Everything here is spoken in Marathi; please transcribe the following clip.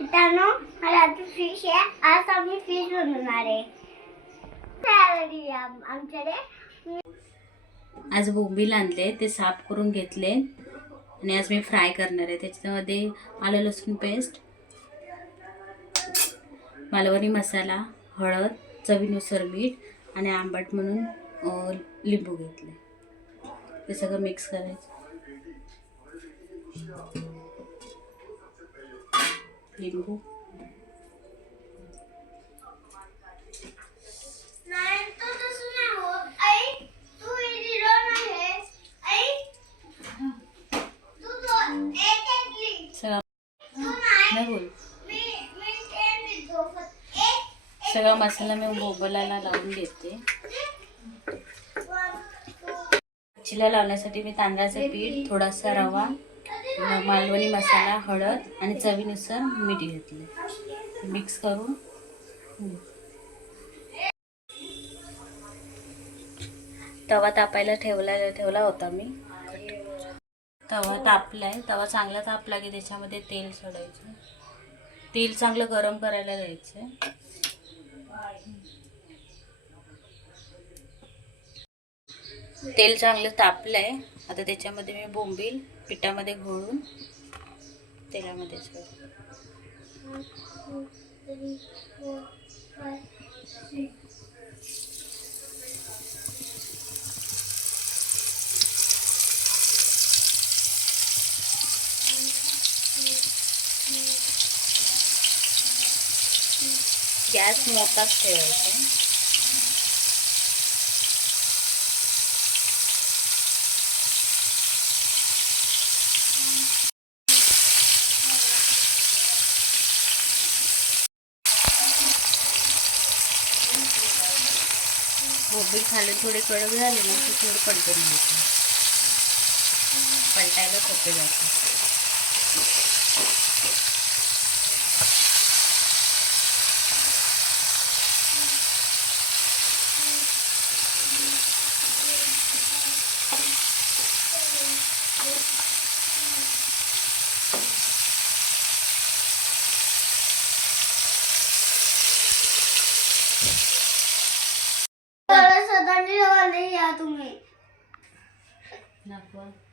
मित्रांनो मला आता फिश आहे. आज आम्ही फिश बनवणार आहे. तयारी आमच्याकडे आज बोंबील आणले ते साफ करून घेतले. आणि आज मी फ्राय करणार आहे. त्याच्यामध्ये आलं लसूण पेस्ट मालवणी मसाला हळद चवीनुसार मीठ आणि आंबट म्हणून लिंबू घेतले. ते सगळं मिक्स करायचं. लिंबू सगळा बोल सगळा मसाला मी बोबलाला लावून घेते मच्छीला लावण्यासाठी मी तांदळाचं पीठ थोडासा रवा मालवणी मसाला हळद आणि चवीनुसार मीठ घेतले. मिक्स करून. तवा तापायला ठेवला ठेवला होता मी. तवा तापलाय. तवा चांगला तापला की त्याच्यामध्ये तेल सोडायचं. तेल चांगलं गरम करायला द्यायचं. तेल चांगलं तापलंय. आता त्याच्यामध्ये मी बोंबील पिठामध्ये घोळून तेलामध्ये गॅस मोठाच ठेवायचा. गोबी खाली थोडे कडक झाले ना की थोडं पलटून घ्यायचं. पलटायला सोपे जातं. सदानी तुम्ही. नको.